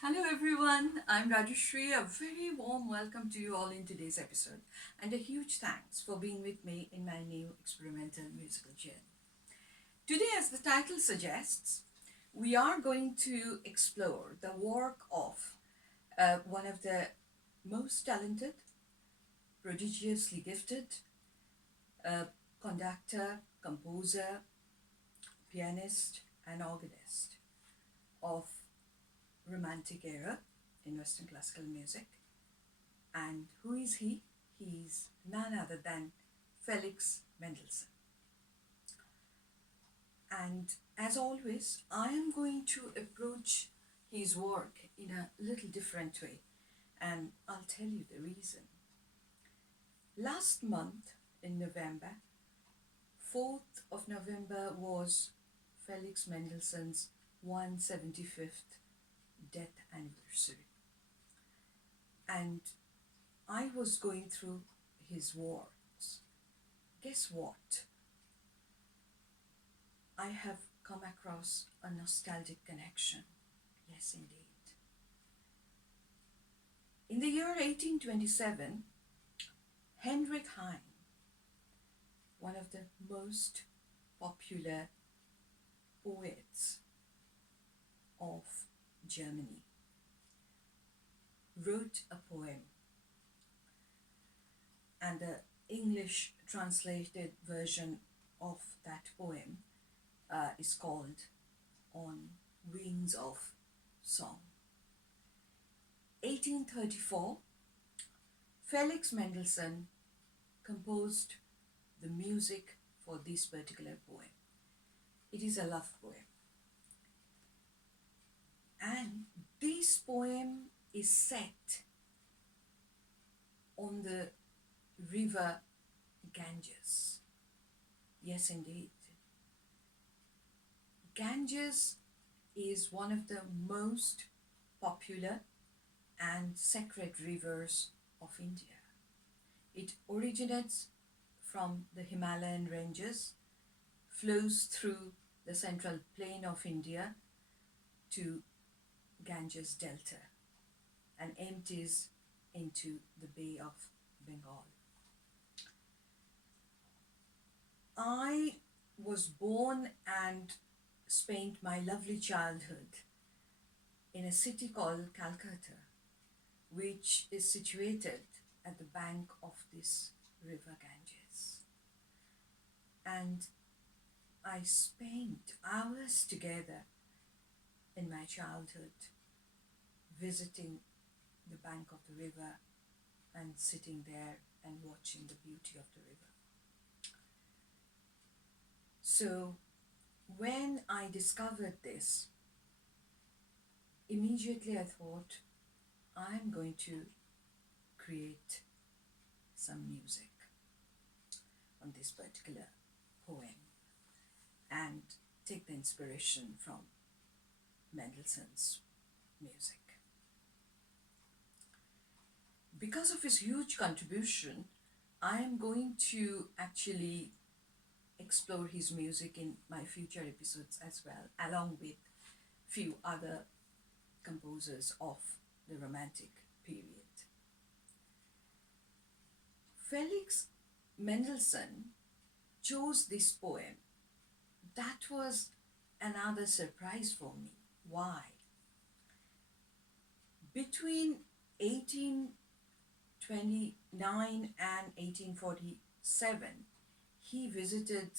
Hello everyone, I'm Rajeshri. A very warm welcome to you all in today's episode, and a huge thanks for being with me in my new experimental musical journey. Today, as the title suggests, we are going to explore the work of one of the most talented, prodigiously gifted uh, conductor, composer, pianist, and organist of Romantic era in Western classical music. And who is he? He's none other than Felix Mendelssohn. And as always, I am going to approach his work in a little different way, and I'll tell you the reason. Last month in November, 4th of November, was Felix Mendelssohn's 175th death anniversary. And I was going through his works. Guess what? I have come across a nostalgic connection. Yes, indeed. In the year 1827, Heinrich Heine, one of the most popular poets of Germany, wrote a poem, and the English translated version of that poem is called On Wings of Song. 1834, Felix Mendelssohn composed the music for this particular poem. It is a love poem. And this poem is set on the river Ganges. Yes, indeed. Ganges is one of the most popular and sacred rivers of India. It originates from the Himalayan ranges, flows through the central plain of India to Ganges Delta, and empties into the Bay of Bengal. I was born and spent my lovely childhood in a city called Calcutta, which is situated at the bank of this river Ganges. And I spent hours together in my childhood visiting the bank of the river and sitting there and watching the beauty of the river. So when I discovered this, immediately I thought, I'm going to create some music on this particular poem and take the inspiration from Mendelssohn's music. Because of his huge contribution, I am going to actually explore his music in my future episodes as well, along with few other composers of the Romantic period. Felix Mendelssohn chose this poem. That was another surprise for me. Why? Between 1829 and 1847, he visited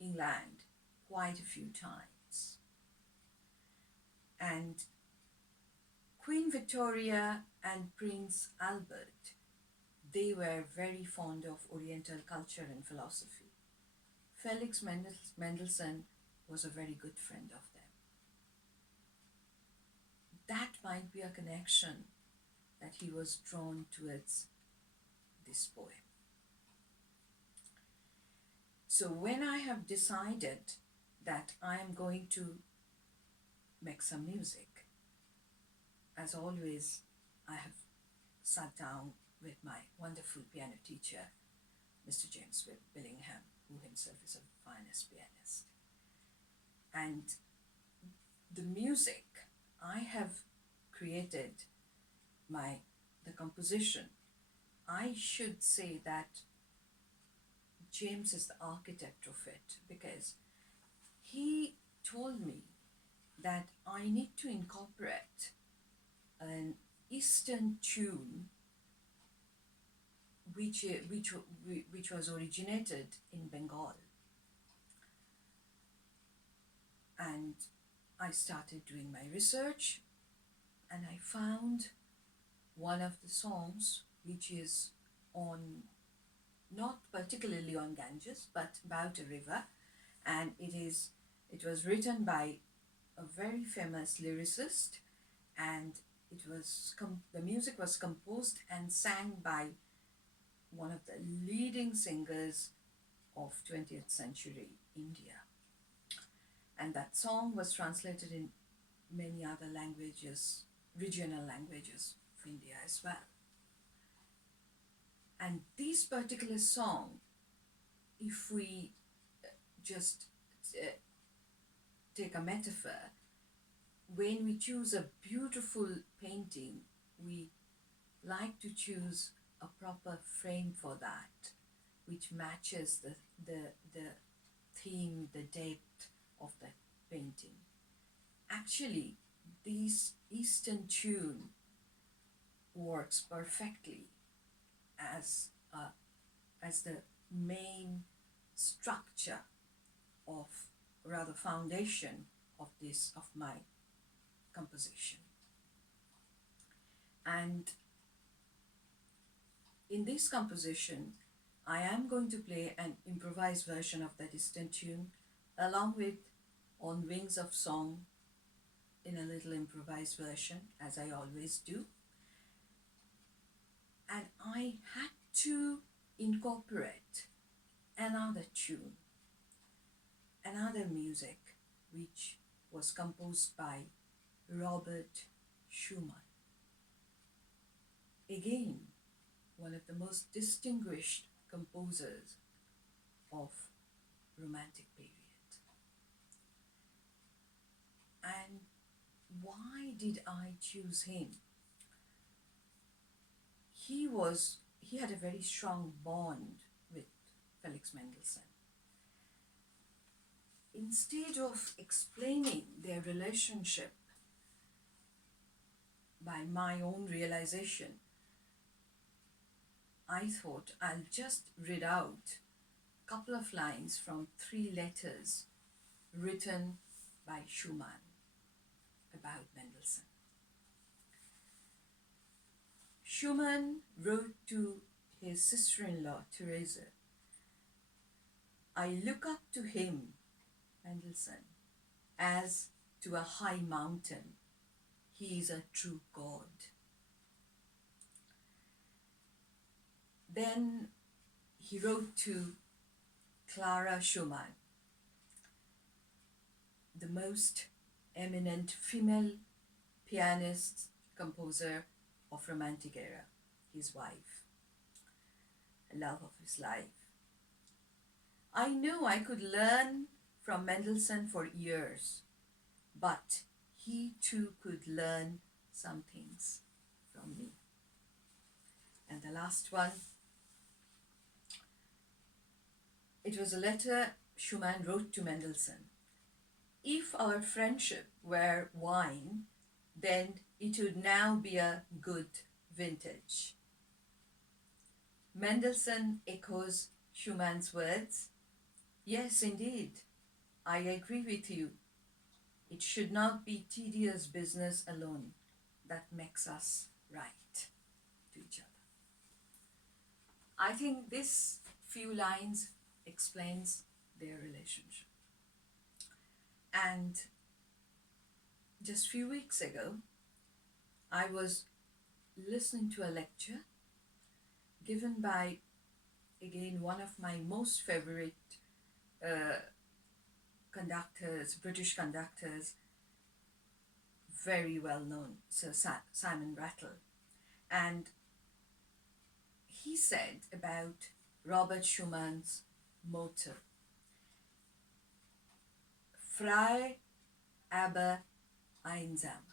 England quite a few times. And Queen Victoria and Prince Albert, they were very fond of Oriental culture and philosophy. Felix Mendelssohn was a very good friend of them. That might be a connection that he was drawn towards this poem. So when I have decided that I am going to make some music, as always, I have sat down with my wonderful piano teacher, Mr. James Billingham, who himself is a finest pianist. And the music I have created the composition, I should say that James is the architect of it, because he told me that I need to incorporate an Eastern tune which was originated in Bengal. And I started doing my research, and I found one of the songs which is on, not particularly on Ganges, but about a river, and it was written by a very famous lyricist, and the music was composed and sang by one of the leading singers of 20th century India. And that song was translated in many other languages, regional languages of India as well. And this particular song, if we just take a metaphor, when we choose a beautiful painting, we like to choose a proper frame for that, which matches the theme, the depth of that painting. Actually, this Eastern tune works perfectly as the main structure of, rather foundation of my composition. And in this composition, I am going to play an improvised version of that Eastern tune, along with On Wings of Song in a little improvised version, as I always do. And I had to incorporate another tune, another music, which was composed by Robert Schumann. Again, one of the most distinguished composers of Romantic period. And why did I choose him? He had a very strong bond with Felix Mendelssohn. Instead of explaining their relationship by my own realization, I thought I'll just read out a couple of lines from 3 letters written by Schumann about Mendelssohn. Schumann wrote to his sister-in-law, Therese, "I look up to him, Mendelssohn, as to a high mountain. He is a true God." Then he wrote to Clara Schumann, the most eminent female pianist, composer of Romantic era, his wife, love of his life. "I know I could learn from Mendelssohn for years, but he too could learn some things from me." And the last one, it was a letter Schumann wrote to Mendelssohn. "If our friendship were wine, then it would now be a good vintage." Mendelssohn echoes Schumann's words. "Yes, indeed, I agree with you. It should not be tedious business alone that makes us write to each other." I think this few lines explains their relationship. And just a few weeks ago, I was listening to a lecture given by, again, one of my most favorite conductors, British conductors, very well known, Sir Simon Rattle. And he said about Robert Schumann's motto, "Frei, aber einsam."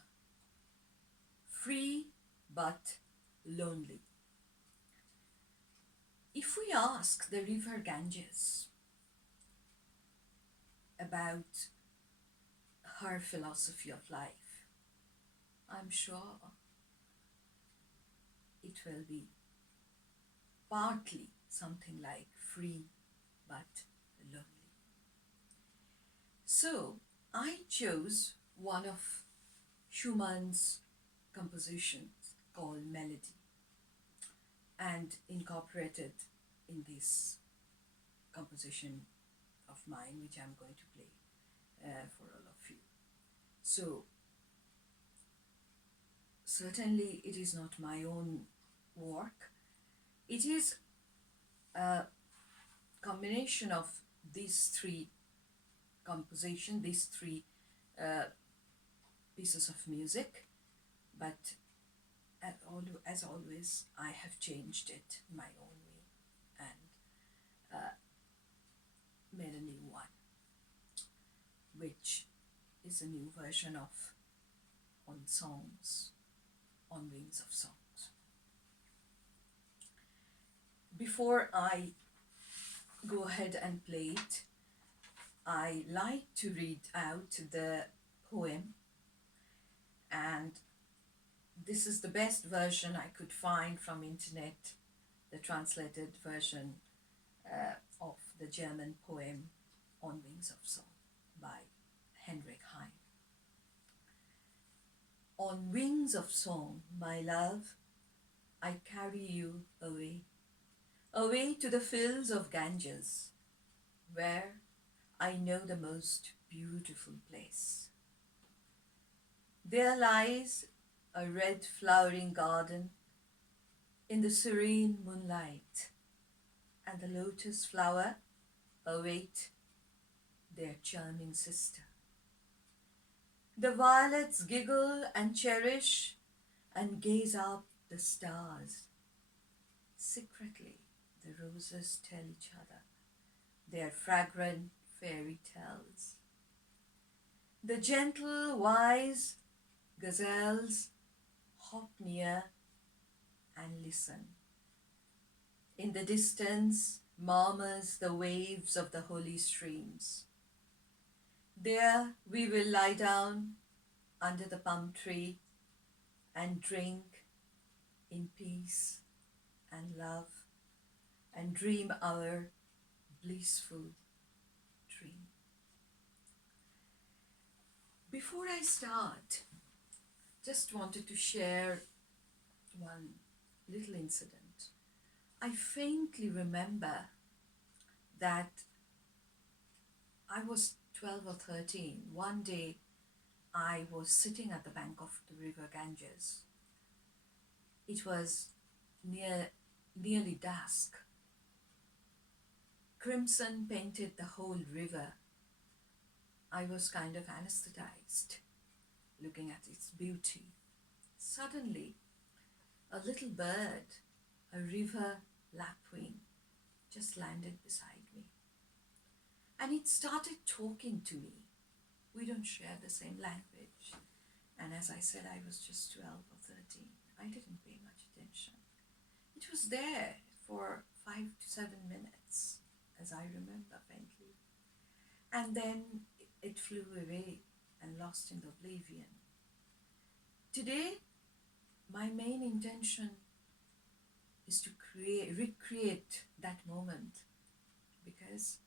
free but lonely. If we ask the river Ganges about her philosophy of life, I'm sure it will be partly something like free but lonely. So I chose one of Schumann's compositions called Melody and incorporated in this composition of mine, which I'm going to play for all of you. So certainly it is not my own work. It is a combination of these three compositions, these three pieces of music, but as always, I have changed it my own way and made a new one, which is a new version of On Songs, On Wings of Songs. Before I go ahead and play it, I like to read out the poem, and this is the best version I could find from internet, the translated version of the German poem On Wings of Song by Heinrich Heine. On wings of song, my love, I carry you away, away to the fields of Ganges, where I know the most beautiful place. There lies a red flowering garden in the serene moonlight, and the lotus flower await their charming sister. The violets giggle and cherish and gaze up the stars. Secretly, the roses tell each other their fragrant fairy tales. The gentle, wise gazelles hop near and listen. In the distance murmurs the waves of the holy streams. There we will lie down under the palm tree and drink in peace and love and dream our blissful dream. Before I start, just wanted to share one little incident. I faintly remember that I was 12 or 13. One day I was sitting at the bank of the river Ganges. It was nearly dusk. Crimson painted the whole river. I was kind of anesthetized, looking at its beauty. Suddenly, a little bird, a river lapwing, just landed beside me. And it started talking to me. We don't share the same language. And as I said, I was just 12 or 13. I didn't pay much attention. It was there for 5 to 7 minutes, as I remember faintly. And then it flew away and lost in oblivion. Today, my main intention is to recreate that moment, because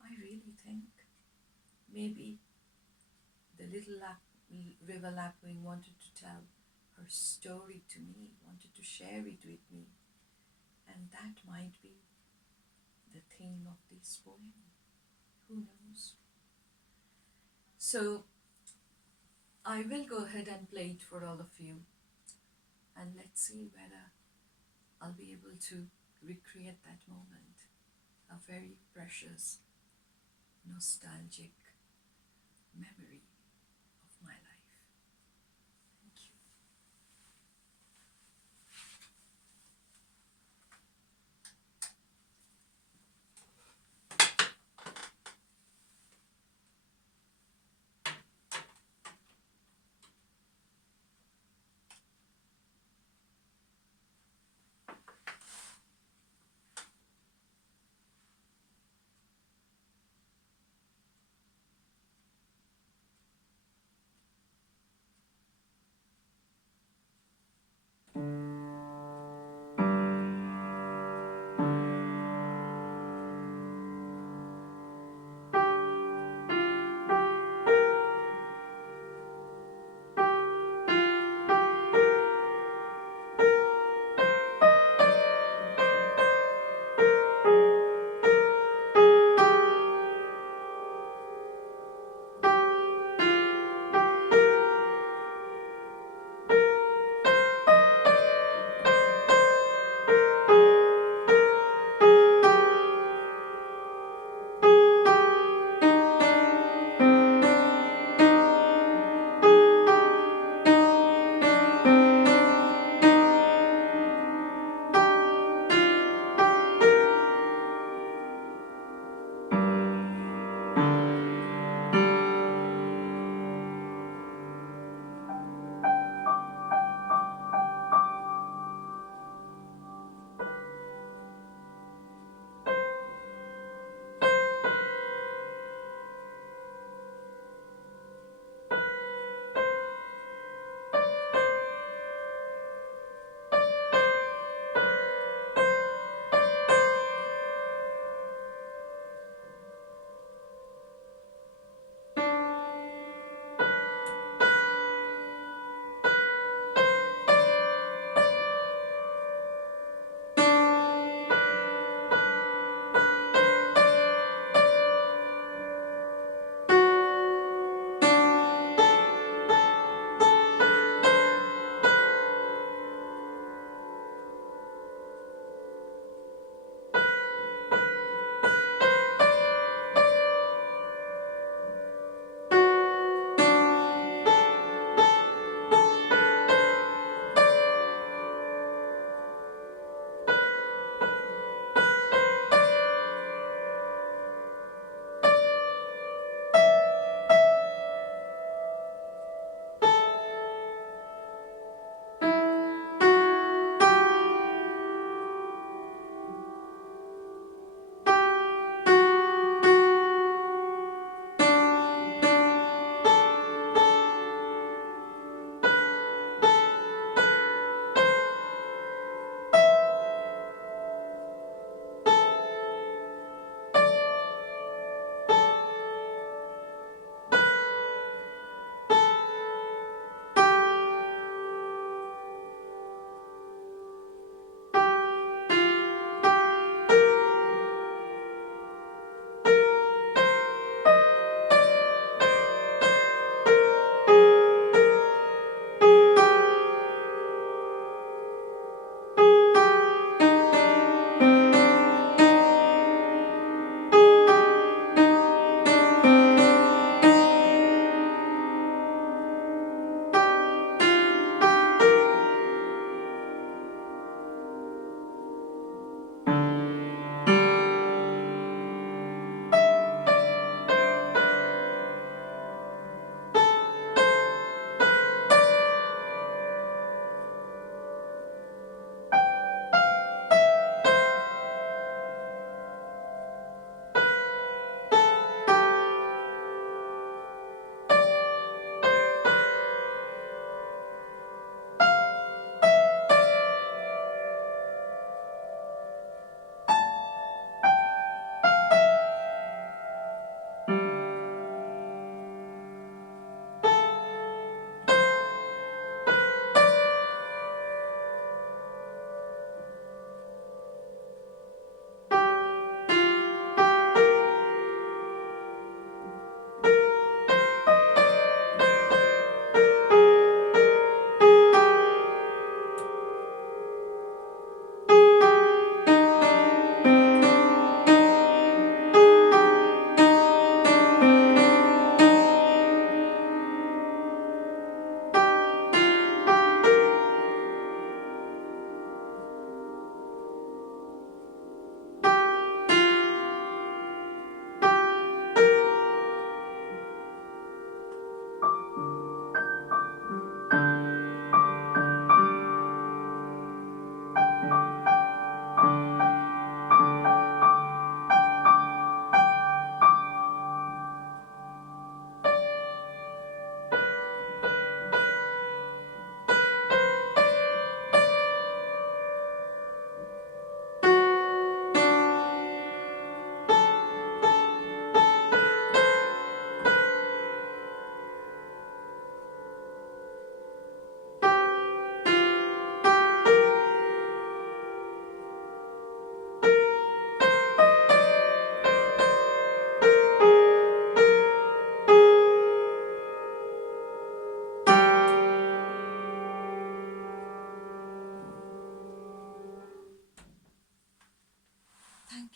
I really think maybe the little river lapwing wanted to tell her story to me, wanted to share it with me, and that might be the theme of this poem. Who knows? So I will go ahead and play it for all of you, and let's see whether I'll be able to recreate that moment, a very precious, nostalgic memory of my life. Thank you.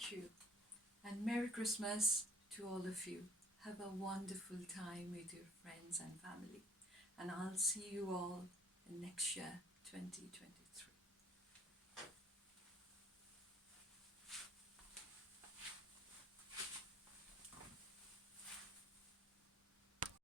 Thank you. And Merry Christmas to all of you. Have a wonderful time with your friends and family. And I'll see you all in next year, 2023.